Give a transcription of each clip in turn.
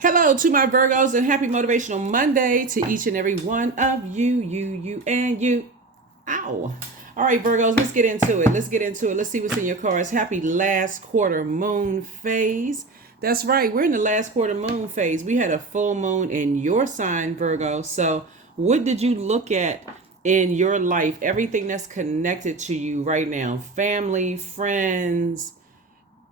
Hello to my Virgos and happy Motivational Monday to each and every one of you, and you. Ow. All right, Virgos, let's get into it. Let's see what's in your cards. Happy last quarter moon phase. That's right. We're in the last quarter moon phase. We had a full moon in your sign, Virgo. So, what did you look at in your life? Everything that's connected to you right now, family, friends,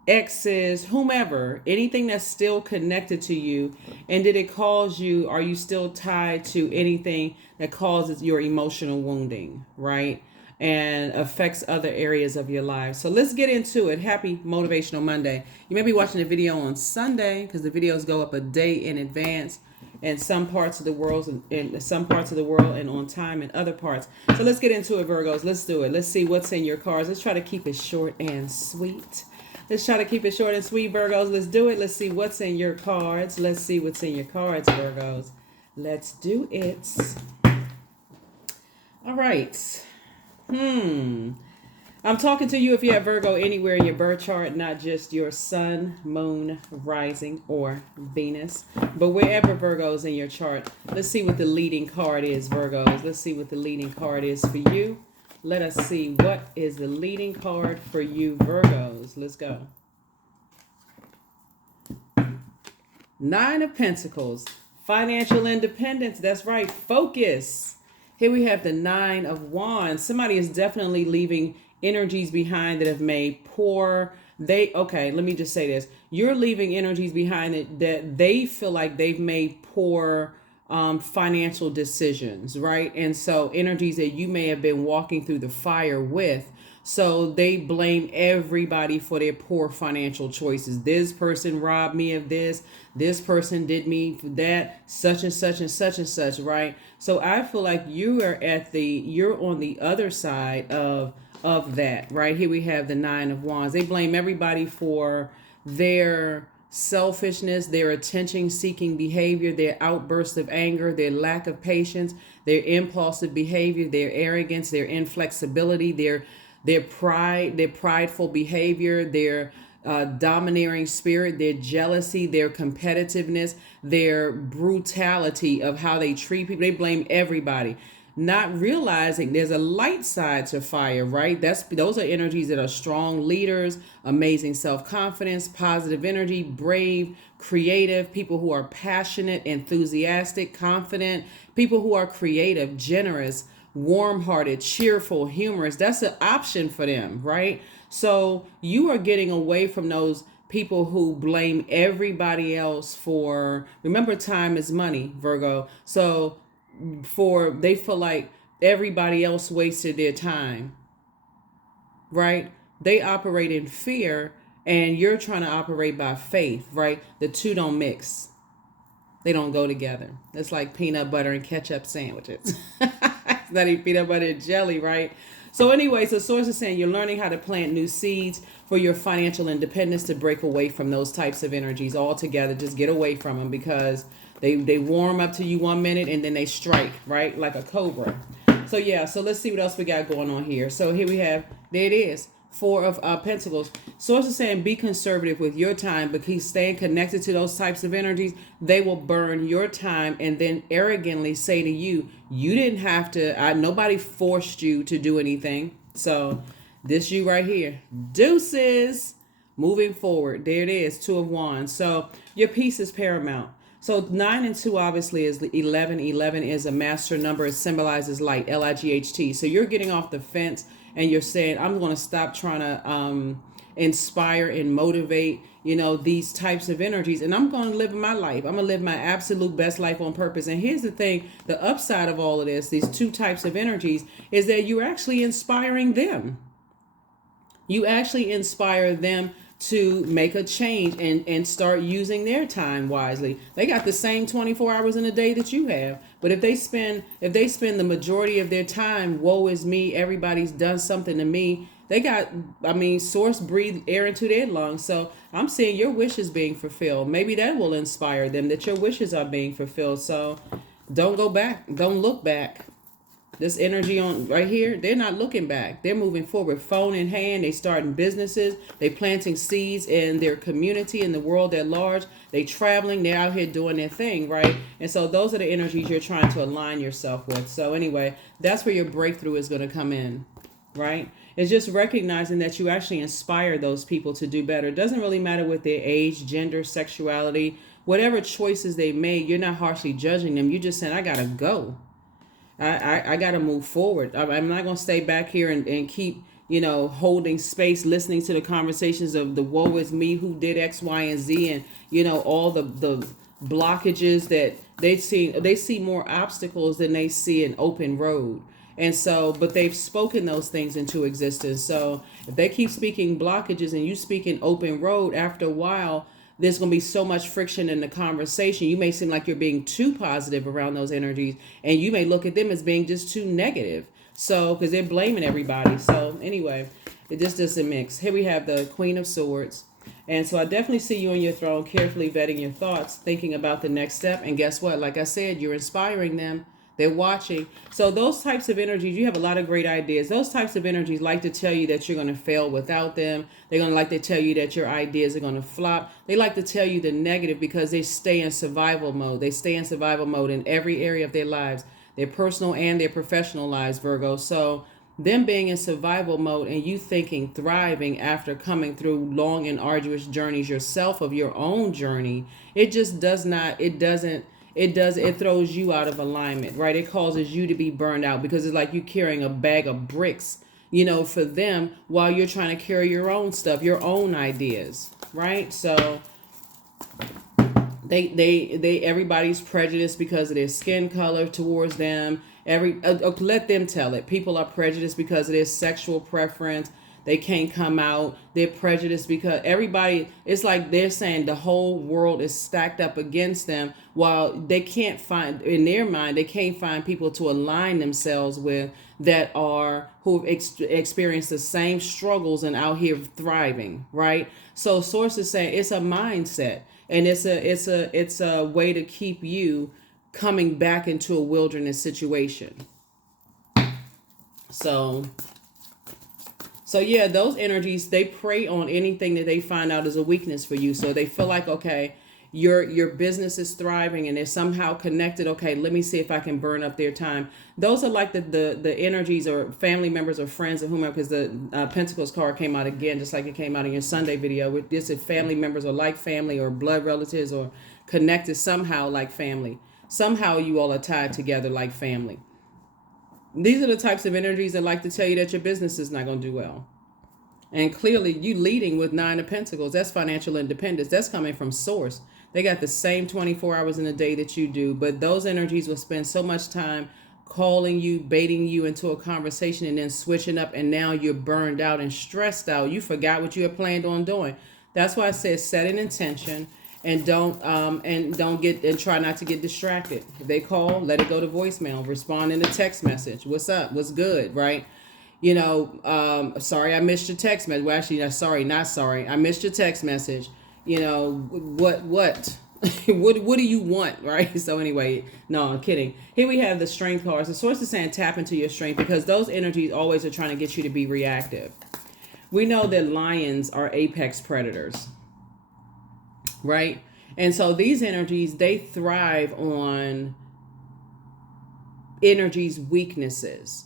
exes, whomever, anything that's still connected to you, and did it cause you, are you still tied to anything that causes your emotional wounding, right? And affects other areas of your life. So let's get into it. Happy Motivational Monday. You may be watching the video on Sunday because the videos go up a day in advance in some parts of the world and on time in other parts. So let's get into it, Virgos. Let's do it. Let's see what's in your cards. Let's try to keep it short and sweet. Let's try to keep it short and sweet, Virgos. Let's do it. Let's see what's in your cards. Let's see what's in your cards, Virgos. Let's do it. All right. I'm talking to you if you have Virgo anywhere in your birth chart, not just your sun, moon, rising, or Venus, but wherever Virgo's in your chart. Let's see what the leading card is, Virgos. Let's see what the leading card is for you. Let us see what is the leading card for you, Virgos. Let's go. Nine of Pentacles. Financial independence. That's right. Focus. Here we have the Nine of Wands. Somebody is definitely leaving energies behind that have made poor. Let me just say this. You're leaving energies behind that they feel like they've made poor financial decisions, right? And so energies that you may have been walking through the fire with. So they blame everybody for their poor financial choices. This person robbed me of this. This person did me for that, such and such and such and such, right? So I feel like you're on the other side of that, right? Here we have the Nine of Wands. They blame everybody for their selfishness, their attention-seeking behavior, their outbursts of anger, their lack of patience, their impulsive behavior, their arrogance, their inflexibility, their pride, their prideful behavior, their domineering spirit, their jealousy, their competitiveness, their brutality of how they treat people. They blame everybody, not realizing there's a light side to fire, right? Those are energies that are strong leaders, amazing self-confidence, positive energy, brave, creative, people who are passionate, enthusiastic, confident, people who are creative, generous, warm-hearted, cheerful, humorous. That's an option for them, right? So you are getting away from those people who blame everybody else for, remember, time is money, Virgo. So they feel like everybody else wasted their time, right? They operate in fear and you're trying to operate by faith, right? The two don't mix. They don't go together. It's like peanut butter and ketchup sandwiches. It's not even peanut butter and jelly, right? So anyway, so Source is saying you're learning how to plant new seeds for your financial independence to break away from those types of energies altogether. Just get away from them because they warm up to you 1 minute and then they strike, right? Like a cobra. So yeah, so let's see what else we got going on here. So here we have, there it is, Four of Pentacles. Source is saying be conservative with your time because staying connected to those types of energies, they will burn your time and then arrogantly say to you, you didn't have to, nobody forced you to do anything. So this you right here, deuces, moving forward. There it is, Two of Wands. So your peace is paramount. So 9 and 2 obviously is 11. 11 is a master number. It symbolizes light, Light. So you're getting off the fence and you're saying, I'm going to stop trying to inspire and motivate, these types of energies. And I'm going to live my life. I'm going to live my absolute best life on purpose. And here's the thing, the upside of all of this, these two types of energies, is that you're actually inspiring them. You actually inspire them to make a change and start using their time wisely. They got the same 24 hours in a day that you have. But if they spend the majority of their time, woe is me, everybody's done something to me, Source breathed air into their lungs. So I'm seeing your wishes being fulfilled. Maybe that will inspire them that your wishes are being fulfilled. So don't go back. Don't look back. This energy on right here, they're not looking back. They're moving forward, phone in hand. They starting businesses. They planting seeds in their community, in the world at large. They traveling. They're out here doing their thing, right? And so those are the energies you're trying to align yourself with. So anyway, that's where your breakthrough is going to come in, right? It's just recognizing that you actually inspire those people to do better. It doesn't really matter what their age, gender, sexuality, whatever choices they made. You're not harshly judging them. You're just saying, I gotta go. I got to move forward. I'm not going to stay back here and keep, holding space, listening to the conversations of the woe is me, who did X, Y, and Z, and, all the blockages that they see more obstacles than they see an open road. And so, but they've spoken those things into existence. So if they keep speaking blockages and you speak an open road, after a while, there's going to be so much friction in the conversation. You may seem like you're being too positive around those energies, and you may look at them as being just too negative. So, because they're blaming everybody. So, anyway, it just doesn't mix. Here we have the Queen of Swords. And so I definitely see you on your throne, carefully vetting your thoughts, thinking about the next step. And guess what? Like I said, you're inspiring them. They're watching. So those types of energies, you have a lot of great ideas. Those types of energies like to tell you that you're going to fail without them. They're going to like to tell you that your ideas are going to flop. They like to tell you the negative because they stay in survival mode. They stay in survival mode in every area of their lives, their personal and their professional lives, Virgo. So them being in survival mode and you thinking thriving after coming through long and arduous journeys yourself of your own journey, it just does not, it throws you out of alignment, right? It causes you to be burned out because it's like you carrying a bag of bricks, for them while you're trying to carry your own stuff, your own ideas, right? So everybody's prejudiced because of their skin color towards them. Let them tell it. People are prejudiced because of their sexual preference. They can't come out. They're prejudiced because everybody, it's like they're saying the whole world is stacked up against them while they can't find, in their mind, they can't find people to align themselves with that are, who've experienced the same struggles and out here thriving, right? So sources say it's a mindset and it's a way to keep you coming back into a wilderness situation. So yeah, those energies, they prey on anything that they find out is a weakness for you. So they feel like, okay, your business is thriving and they're somehow connected. Okay, let me see if I can burn up their time. Those are like the energies or family members or friends or whomever, because the Pentacles card came out again, just like it came out in your Sunday video. With this, if family members are like family or blood relatives or connected somehow like family. Somehow you all are tied together like family. These are the types of energies that like to tell you that your business is not going to do well. And clearly you leading with 9 of Pentacles. That's financial independence. That's coming from source. They got the same 24 hours in a day that you do. But those energies will spend so much time calling you, baiting you into a conversation and then switching up. And now you're burned out and stressed out. You forgot what you had planned on doing. That's why I said set an intention. And don't try not to get distracted. If they call, let it go to voicemail. Respond in a text message. What's up? What's good? Right? Sorry, I missed your text message. Well, actually, not sorry. I missed your text message. What? what do you want? Right? So anyway, no, I'm kidding. Here we have the strength cards. The source is saying tap into your strength because those energies always are trying to get you to be reactive. We know that lions are apex predators. Right? And so these energies, they thrive on energies' weaknesses.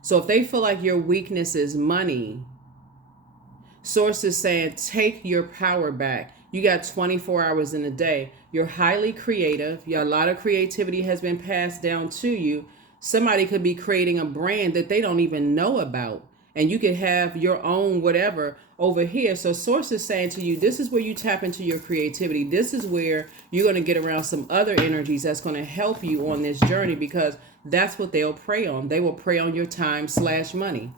So if they feel like your weakness is money, sources saying take your power back. You got 24 hours in a day. You're highly creative. A lot of creativity has been passed down to you. Somebody could be creating a brand that they don't even know about. And you could have your own whatever over here. So source is saying to you, this is where you tap into your creativity. This is where you're going to get around some other energies that's going to help you on this journey, because that's what they'll prey on. They will prey on your time/money.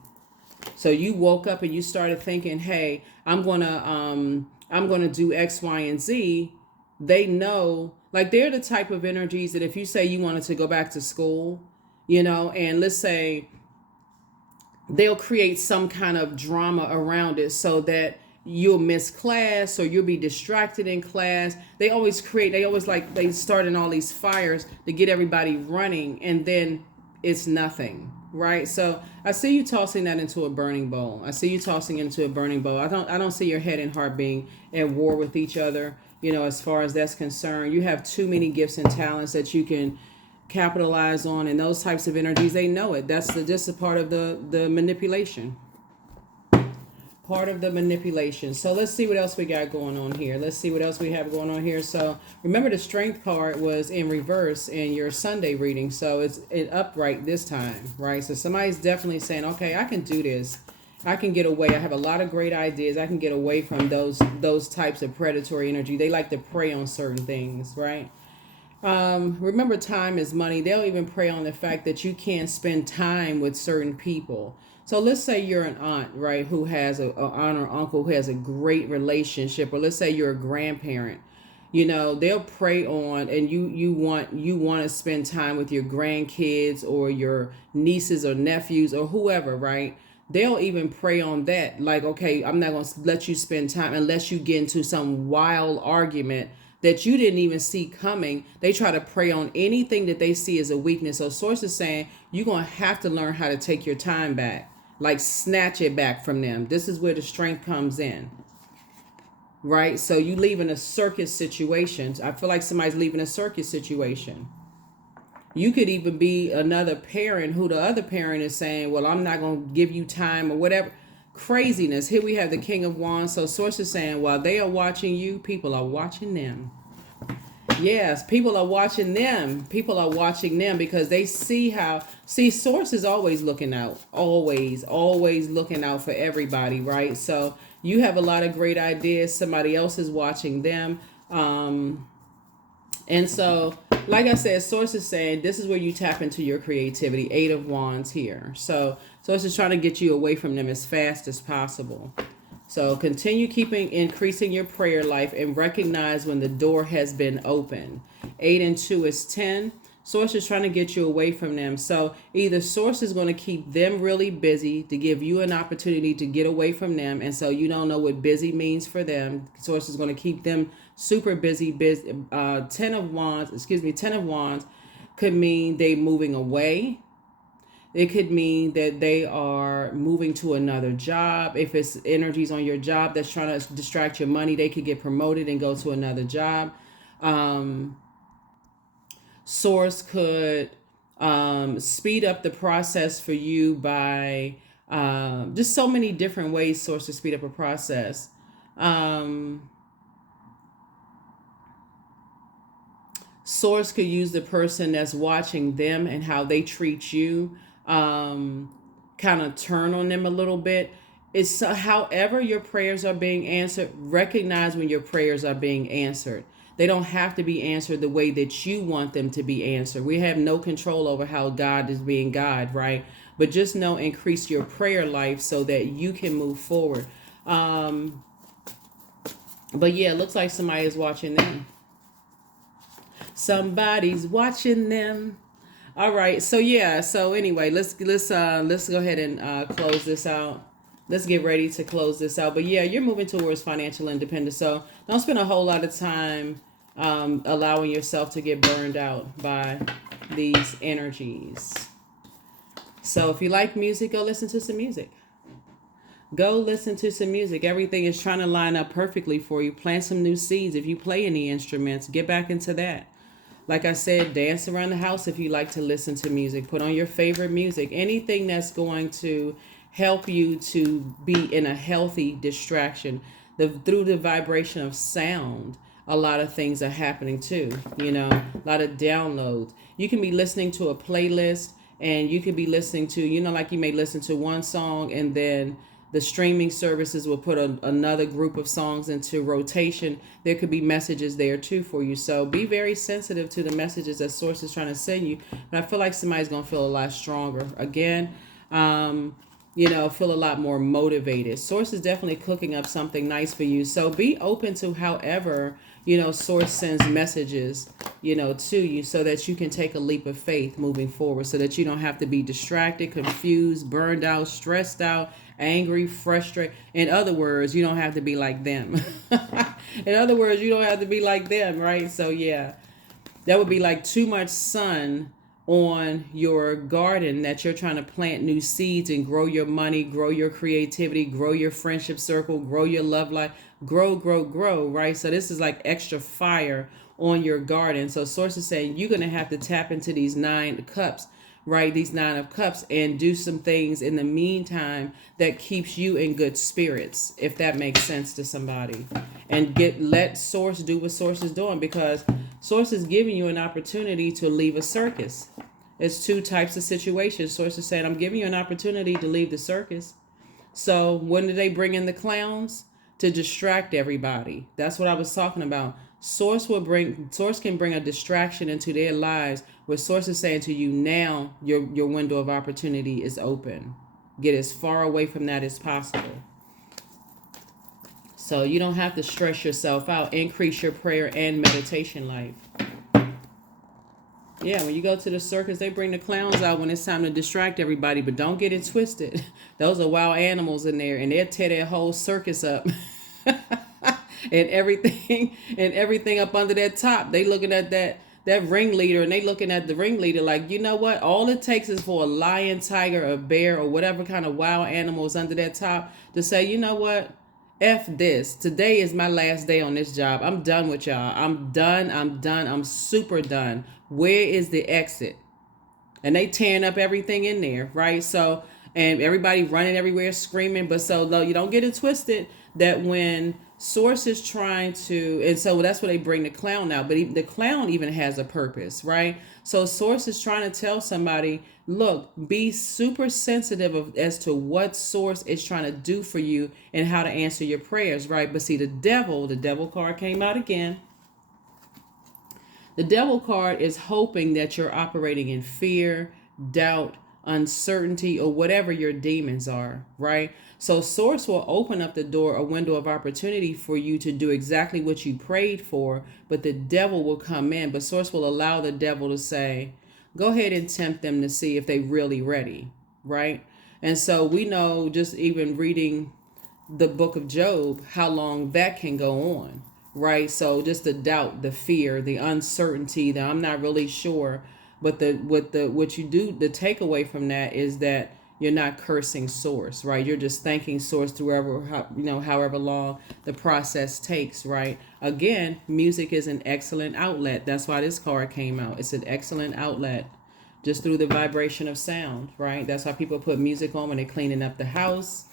So you woke up and you started thinking, hey, I'm going to do X, Y, and Z. They know, like they're the type of energies that if you say you wanted to go back to school, and let's say they'll create some kind of drama around it so that you'll miss class or you'll be distracted in class. They always start in all these fires to get everybody running. And then it's nothing, right? So I see you tossing that into a burning bowl. I see you tossing into a burning bowl. I don't see your head and heart being at war with each other. As far as that's concerned, you have too many gifts and talents that you can capitalize on, and those types of energies, they know it. That's just a part of the manipulation. Part of the manipulation. So let's see what else we got going on here. Let's see what else we have going on here. So remember, the strength card was in reverse in your Sunday reading. So it's upright this time, right? So somebody's definitely saying, okay, I can do this. I can get away. I have a lot of great ideas. I can get away from those types of predatory energy. They like to prey on certain things, right? Remember, time is money. They'll even prey on the fact that you can't spend time with certain people. So let's say you're an aunt, right, who has a aunt or uncle who has a great relationship, or let's say you're a grandparent. They'll prey on, and you want to spend time with your grandkids or your nieces or nephews or whoever, right? They'll even prey on that. Like, okay, I'm not going to let you spend time unless you get into some wild argument that you didn't even see coming. They try to prey on anything that they see as a weakness. So source is saying you're going to have to learn how to take your time back, like snatch it back from them. This is where the strength comes in, right? So you leaving a circus situation. I feel like somebody's leaving a circus situation. You could even be another parent who the other parent is saying, well, I'm not going to give you time or whatever. Craziness. Here we have the King of Wands. So source is saying while they are watching you, people are watching them. Yes, people are watching them. People are watching them because they see source is always looking out. Always looking out for everybody, right? So you have a lot of great ideas. Somebody else is watching them. And so, like I said, source is saying this is where you tap into your creativity. 8 of Wands here. So it's just trying to get you away from them as fast as possible. So continue increasing your prayer life and recognize when the door has been opened. 8 and 2 is 10. Source is trying to get you away from them. So either source is going to keep them really busy to give you an opportunity to get away from them. And so you don't know what busy means for them. Source is going to keep them super busy. 10 of Wands could mean they moving away. It could mean that they are moving to another job. If it's energies on your job that's trying to distract your money, they could get promoted and go to another job. Source could speed up the process for you by just so many different ways. Source to speed up a process. Source could use the person that's watching them and how they treat you, kind of turn on them a little bit. It's however your prayers are being answered, recognize when your prayers are being answered. They don't have to be answered the way that you want them to be answered. We have no control over how God is being God, right? But just know, increase your prayer life so that you can move forward. But yeah, it looks like somebody is watching them. Somebody's watching them. All right. So yeah. So anyway, let's go ahead and close this out. Let's get ready to close this out. But yeah, you're moving towards financial independence. So don't spend a whole lot of time allowing yourself to get burned out by these energies. So if you like music, go listen to some music. Go listen to some music. Everything is trying to line up perfectly for you. Plant some new seeds. If you play any instruments, get back into that. Like I said, dance around the house if you like to listen to music. Put on your favorite music. Anything that's going to help you to be in a healthy distraction. Through the vibration of sound, a lot of things are happening too. A lot of downloads. You can be listening to a playlist and you could be listening to, like you may listen to one song and then the streaming services will put another group of songs into rotation. There could be messages there too for you. So be very sensitive to the messages that source is trying to send you. But I feel like somebody's going to feel a lot stronger. Again, feel a lot more motivated. Source is definitely cooking up something nice for you. So be open to however, source sends messages, to you so that you can take a leap of faith moving forward so that you don't have to be distracted, confused, burned out, stressed out, angry, frustrated. In other words, you don't have to be like them. In other words, you don't have to be like them, right? So yeah, that would be like too much sun on your garden, that you're trying to plant new seeds and grow your money, grow your creativity, grow your friendship circle, grow your love life, grow, right? So this is like extra fire on your garden. So source is saying you're going to have to tap into these 9 cups, right? These 9 of cups, and do some things in the meantime that keeps you in good spirits, if that makes sense to somebody. And let source do what source is doing, because source is giving you an opportunity to leave a circus. It's 2 types of situations. Source is saying, I'm giving you an opportunity to leave the circus. So when do they bring in the clowns? To distract everybody. That's what I was talking about. Source can bring a distraction into their lives, where source is saying to you, now your window of opportunity is open. Get as far away from that as possible. So you don't have to stress yourself out. Increase your prayer and meditation life. Yeah, when you go to the circus, they bring the clowns out when it's time to distract everybody, but don't get it twisted. Those are wild animals in there, and they'll tear their whole circus up. and everything up under that top. They looking at that ringleader, and they looking at the ringleader like, you know what? All it takes is for a lion, tiger, a bear, or whatever kind of wild animals under that top to say, you know what? F this. Today is my last day on this job. I'm done with y'all. I'm done. I'm super done. Where is the exit? And they tearing up everything in there, right? So, and everybody running everywhere screaming. But so, though, you don't get it twisted that when source is trying to, and so that's where they bring the clown out. But the clown even has a purpose, right? So source is trying to tell somebody, look, be super sensitive as to what source is trying to do for you and how to answer your prayers, right? But see, the devil card came out again. The devil card is hoping that you're operating in fear, doubt, uncertainty, or whatever your demons are, right? So source will open up the door, a window of opportunity for you to do exactly what you prayed for, but the devil will come in. But source will allow the devil to say, go ahead and tempt them to see if they're really ready, right? And so we know, just even reading the book of Job, how long that can go on, right? So just the doubt, the fear, the uncertainty, that I'm not really sure. But what you do, the takeaway from that is that you're not cursing source, right? You're just thanking source through however long the process takes, right? Again, music is an excellent outlet. That's why this card came out. It's an excellent outlet just through the vibration of sound, right? That's why people put music on when they're cleaning up the house.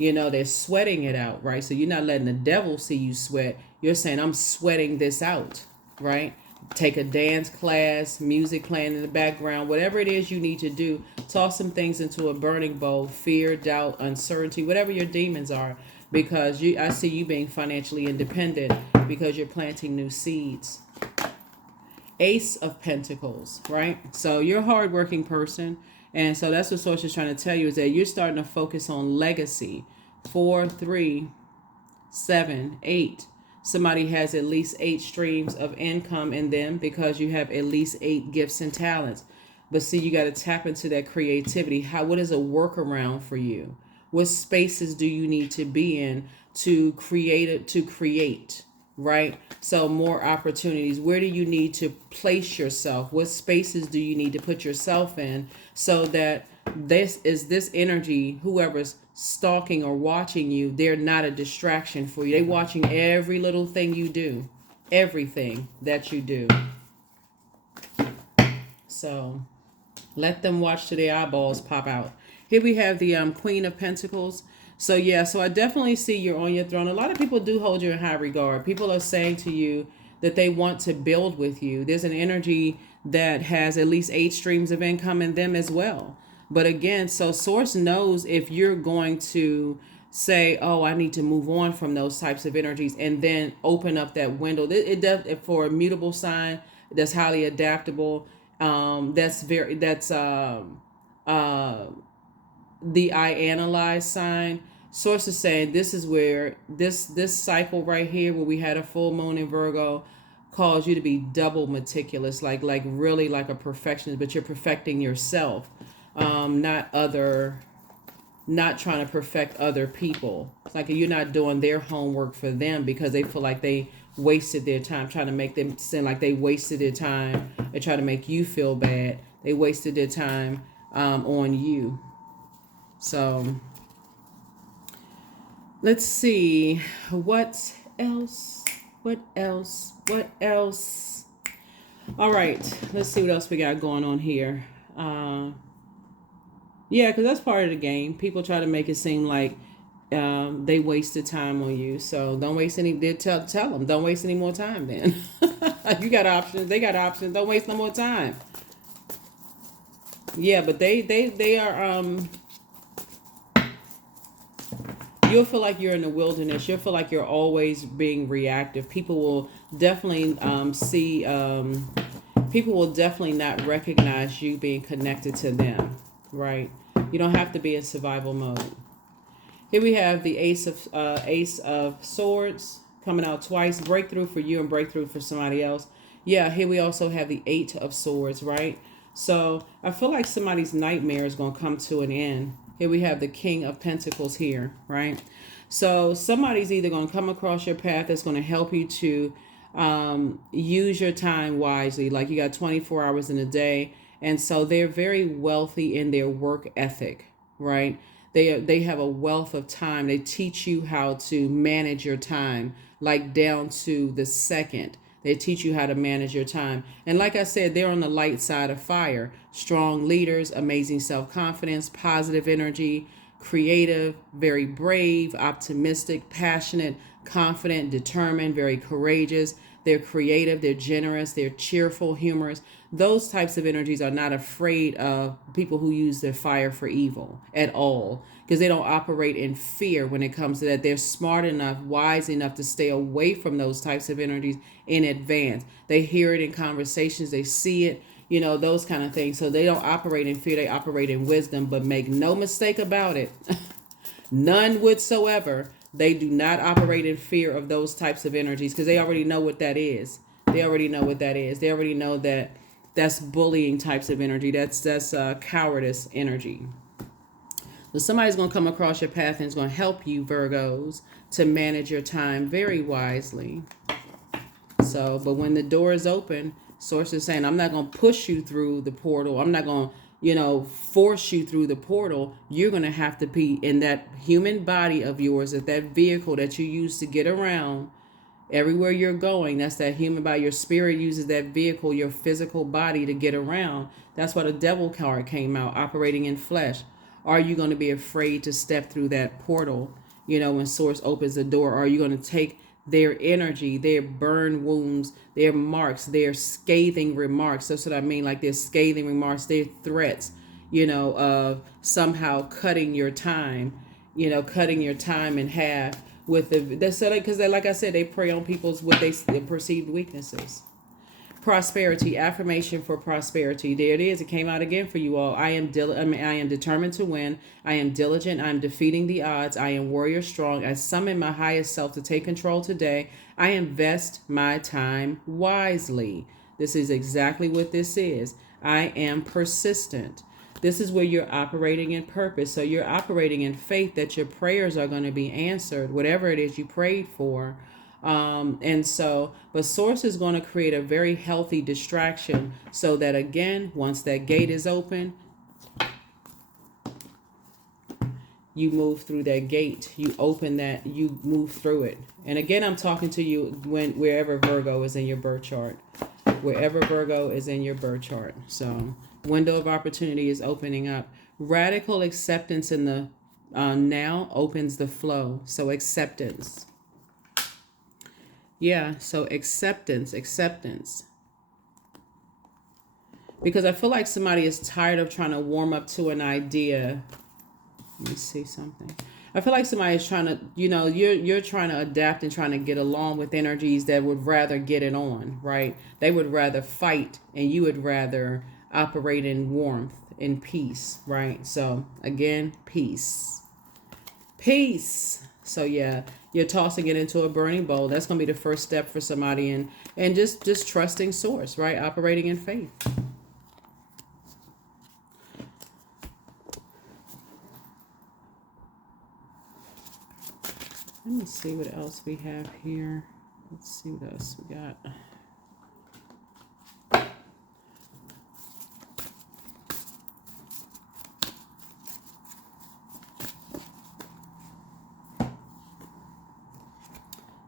They're sweating it out, right? So you're not letting the devil see you sweat. You're saying, I'm sweating this out, right? Take a dance class, music playing in the background, whatever it is you need to do. Toss some things into a burning bowl: fear, doubt, uncertainty, whatever your demons are, because I see you being financially independent because you're planting new seeds. Ace of Pentacles, right? So you're a hardworking person, and so that's what Source is trying to tell you, is that you're starting to focus on legacy. 4, 3, 7, 8. Somebody has at least 8 streams of income in them because you have at least 8 gifts and talents. But see, you got to tap into that creativity. What is a workaround for you? What spaces do you need to be in to create, right? So more opportunities. Where do you need to place yourself? What spaces do you need to put yourself in so that this energy, whoever's stalking or watching you, they're not a distraction for you. They're watching every little thing you do, everything that you do. So let them watch till their eyeballs pop out. Here we have the Queen of Pentacles. So yeah, so I definitely see you're on your throne. A lot of people do hold you in high regard. People are saying to you that they want to build with you. There's an energy that has at least 8 streams of income in them as well. But again, so Source knows if you're going to say, oh, I need to move on from those types of energies, and then open up that window. It does for a mutable sign that's highly adaptable. The I analyze sign. Source is saying this is where this cycle right here, where we had a full moon in Virgo, calls you to be double meticulous, like really like a perfectionist, but you're perfecting yourself. Not trying to perfect other people. It's like you're not doing their homework for them because they feel like they wasted their time, trying to make them seem like they wasted their time. They try to make you feel bad. They wasted their time on you. So let's see. What else? What else? What else? All right. Let's see what else we got going on here. Yeah, because that's part of the game. People try to make it seem like they wasted time on you. So don't waste any. They tell them don't waste any more time. Then you got options. They got options. Don't waste no more time. Yeah, but they are. You'll feel like you're in the wilderness. You'll feel like you're always being reactive. People will definitely see. People will definitely not recognize you being connected to them. Right. You don't have to be in survival mode. Here we have the Ace of Swords coming out twice. Breakthrough for you and breakthrough for somebody else. Yeah, here we also have the Eight of Swords, right? So I feel like somebody's nightmare is going to come to an end. Here we have the King of Pentacles here, right? So somebody's either going to come across your path that's going to help you to use your time wisely. Like you got 24 hours in a day. And so they're very wealthy in their work ethic, right? They have a wealth of time. They teach you how to manage your time, like down to the second. They teach you how to manage your time. And like I said, they're on the light side of fire. Strong leaders, amazing self-confidence, positive energy, creative, very brave, optimistic, passionate, confident, determined, very courageous. They're creative, they're generous, they're cheerful, humorous. Those types of energies are not afraid of people who use their fire for evil at all, because they don't operate in fear when it comes to that. They're smart enough, wise enough to stay away from those types of energies in advance. They hear it in conversations, they see it, those kind of things. So they don't operate in fear, they operate in wisdom. But make no mistake about it, none whatsoever. They do not operate in fear of those types of energies, because they already know what that is. They already know what that is. They already know that that's bullying types of energy. That's cowardice energy. So somebody's going to come across your path and is going to help you, Virgos, to manage your time very wisely. So, but when the door is open, Source is saying, I'm not going to push you through the portal. I'm not going to, force you through the portal. You're going to have to be in that human body of yours, that vehicle that you use to get around everywhere you're going. That's that human body. Your spirit uses that vehicle, your physical body, to get around. That's why the Devil card came out, operating in flesh. Are you going to be afraid to step through that portal, when Source opens the door? Or are you going to take their energy, their burn wounds, their marks, their scathing remarks? That's what I mean, like their scathing remarks, their threats, of somehow cutting your time in half with because like I said, they prey on people's what they perceived weaknesses. Prosperity, affirmation for prosperity. There it is. It came out again for you all. I am determined to win. I am diligent. I am defeating the odds. I am warrior strong. I summon my highest self to take control today. I invest my time wisely. This is exactly what this is. I am persistent. This is where you're operating in purpose. So you're operating in faith that your prayers are going to be answered, whatever it is you prayed for. But Source is going to create a very healthy distraction so that, again, once that gate is open, you move through that gate. You open that, you move through it. And again, I'm talking to you wherever Virgo is in your birth chart. Wherever Virgo is in your birth chart. So window of opportunity is opening up. Radical acceptance in the now opens the flow. So acceptance. Yeah, so acceptance. Because I feel like somebody is tired of trying to warm up to an idea. Let me see something. I feel like somebody is trying to, you're trying to adapt and trying to get along with energies that would rather get it on, right? They would rather fight, and you would rather operate in warmth, in peace, right? So again, peace. So yeah, you're tossing it into a burning bowl. That's going to be the first step for somebody, and just trusting Source, right? Operating in faith. Let me see what else we have here. Let's see what else we got.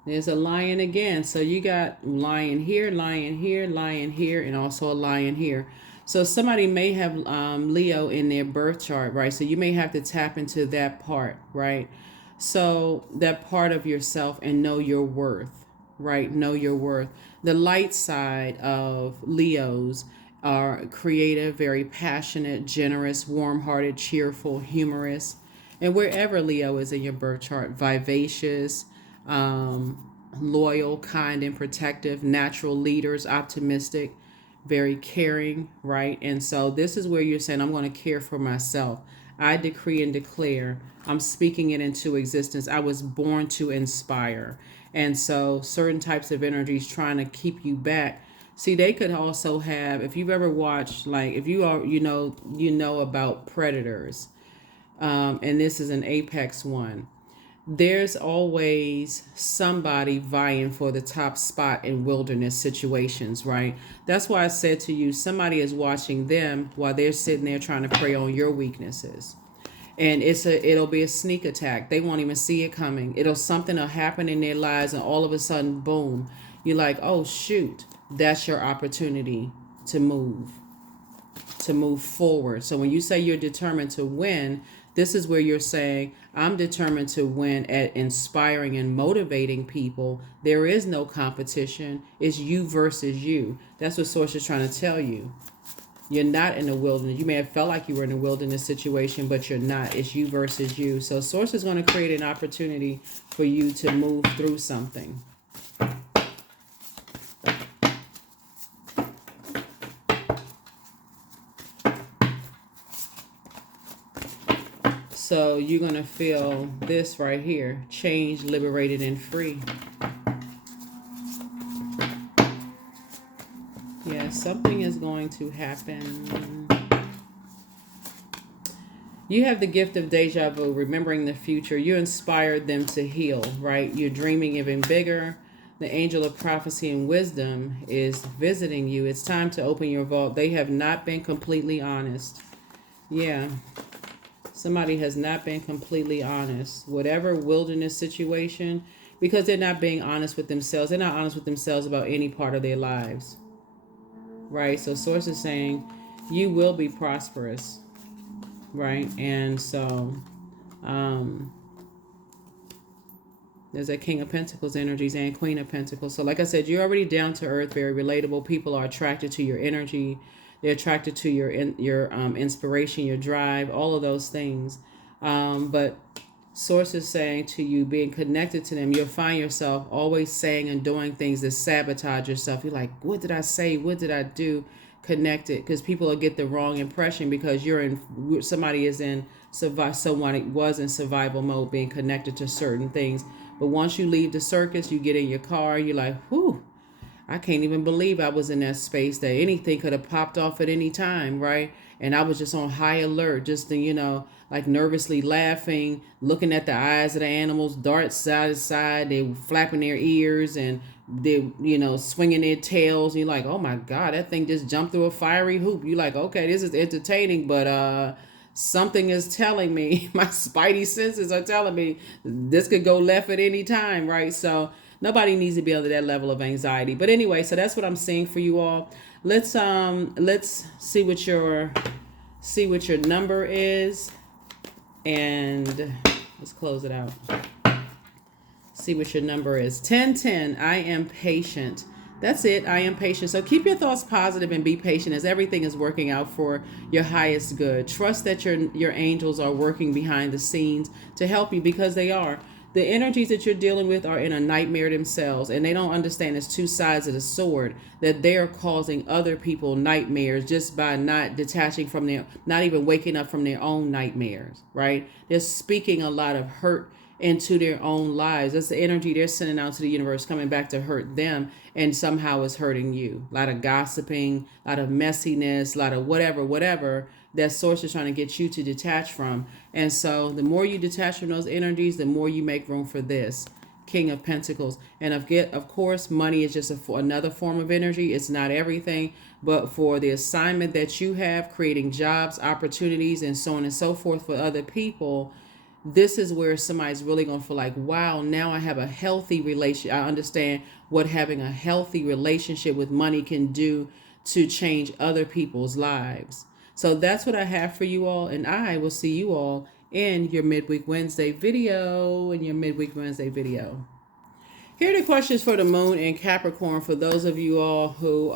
There's a lion again. So you got lion here, lion here, lion here, and also a lion here. So somebody may have Leo in their birth chart, right? So you may have to tap into that part, right? So that part of yourself and know your worth, right? Know your worth. The light side of Leos are creative, very passionate, generous, warm-hearted, cheerful, humorous. And wherever Leo is in your birth chart, vivacious, loyal, kind, and protective, natural leaders, optimistic, very caring, right? And so this is where you're saying, I'm going to care for myself. I decree and declare, I'm speaking it into existence. I was born to inspire. And so certain types of energies trying to keep you back. See, they could also have, if you've ever watched, like if you are, you know about predators, and this is an apex one. There's always somebody vying for the top spot in wilderness situations, right? That's why I said to you, somebody is watching them while they're sitting there trying to prey on your weaknesses. And it'll be a sneak attack. They won't even see it coming. Something will happen in their lives, and all of a sudden, boom, you're like, oh shoot, that's your opportunity to move forward. So when you say you're determined to win, this is where you're saying, I'm determined to win at inspiring and motivating people. There is no competition. It's you versus you. That's what Source is trying to tell you. You're not in the wilderness. You may have felt like you were in a wilderness situation, but you're not. It's you versus you. So Source is going to create an opportunity for you to move through something. So you're going to feel this right here. Changed, liberated, and free. Yeah, something is going to happen. You have the gift of deja vu, remembering the future. You inspired them to heal, right? You're dreaming even bigger. The angel of prophecy and wisdom is visiting you. It's time to open your vault. They have not been completely honest. Yeah. Somebody has not been completely honest. Whatever wilderness situation, because they're not being honest with themselves. They're not honest with themselves about any part of their lives. Right? So Source is saying you will be prosperous. Right? And so there's a King of Pentacles energies and Queen of Pentacles. So like I said, you're already down to earth, very relatable. People are attracted to your energy. They're attracted to your inspiration, your drive, all of those things. But Source is saying to you, being connected to them, you'll find yourself always saying and doing things that sabotage yourself. You're like, what did I say? What did I do? Connected, because people will get the wrong impression because somebody was in survival mode, being connected to certain things. But once you leave the circus, you get in your car, you're like, whew, I can't even believe I was in that space, that anything could have popped off at any time, right? And I was just on high alert, just like nervously laughing, looking at the eyes of the animals, dart side to side. They were flapping their ears and they, swinging their tails. You're like, oh my God, that thing just jumped through a fiery hoop. You're like, okay, this is entertaining, but something is telling me, my spidey senses are telling me this could go left at any time, right? So nobody needs to be under that level of anxiety. But anyway, so that's what I'm seeing for you all. Let's see what your number is, and let's close it out. See what your number is. 1010. I am patient. That's it. I am patient. So keep your thoughts positive and be patient as everything is working out for your highest good. Trust that your angels are working behind the scenes to help you, because they are. The energies that you're dealing with are in a nightmare themselves, and they don't understand it's two sides of the sword, that they are causing other people nightmares just by not detaching from not even waking up from their own nightmares, right? They're speaking a lot of hurt into their own lives. That's the energy they're sending out to the universe, coming back to hurt them, and somehow it's hurting you. A lot of gossiping, a lot of messiness, a lot of whatever that Source is trying to get you to detach from. And so the more you detach from those energies, the more you make room for this King of Pentacles. And of course, money is just another form of energy. It's not everything, but for the assignment that you have, creating jobs, opportunities, and so on and so forth for other people, this is where somebody's really going to feel like, wow, now I have a healthy relationship. I understand what having a healthy relationship with money can do to change other people's lives. So that's what I have for you all, and I will see you all in your midweek Wednesday video. Here are the questions for the moon in Capricorn for those of you all who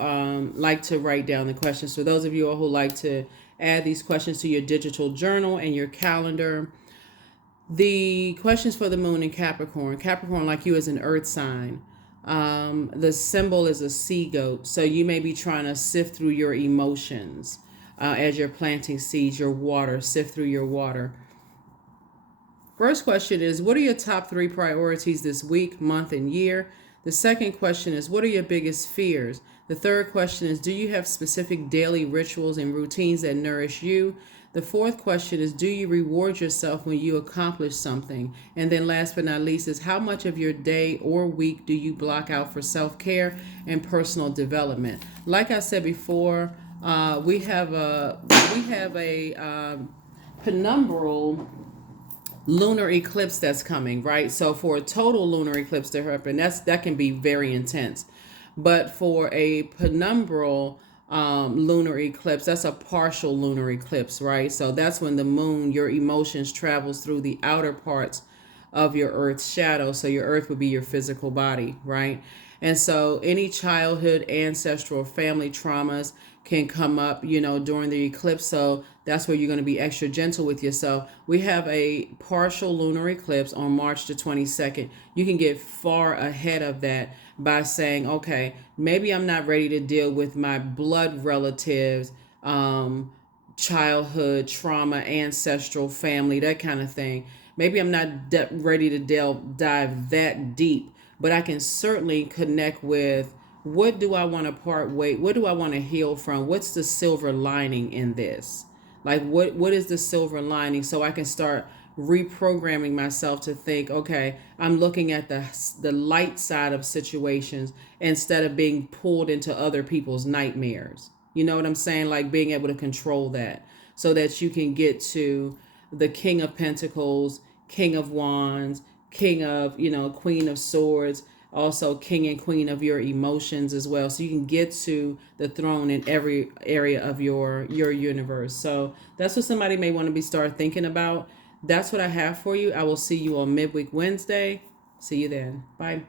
like to write down the questions. For those of you all who like to add these questions to your digital journal and your calendar. The questions for the moon in Capricorn. Capricorn, like you, is an earth sign. The symbol is a sea goat. So you may be trying to sift through your emotions as you're planting seeds, your water, sift through your water. First question is, what are your top 3 priorities this week, month, and year? The second question is, what are your biggest fears? The third question is, do you have specific daily rituals and routines that nourish you? The fourth question is, do you reward yourself when you accomplish something? And then last but not least is, how much of your day or week do you block out for self-care and personal development? Like I said before, we have a penumbral lunar eclipse that's coming, right? So for a total lunar eclipse to happen, that can be very intense. But for a penumbral lunar eclipse, that's a partial lunar eclipse, right? So that's when the moon, your emotions travels through the outer parts of your earth's shadow. So your earth would be your physical body, right? And so any childhood, ancestral, family traumas can come up, during the eclipse. So that's where you're going to be extra gentle with yourself. We have a partial lunar eclipse on March the 22nd. You can get far ahead of that by saying, okay, maybe I'm not ready to deal with my blood relatives, childhood trauma, ancestral, family, that kind of thing. Maybe I'm not ready to dive that deep, but I can certainly connect with, what do I want to part ways? What do I want to heal from? What's the silver lining in this? Like, what is the silver lining? So I can start reprogramming myself to think, okay, I'm looking at the light side of situations instead of being pulled into other people's nightmares. You know what I'm saying? Like being able to control that so that you can get to the King of Pentacles, King of Wands, King of, Queen of Swords, also King and Queen of your emotions as well. So you can get to the throne in every area of your universe. So that's what somebody may want to start thinking about. That's what I have for you. I will see you on midweek Wednesday. See you then. Bye.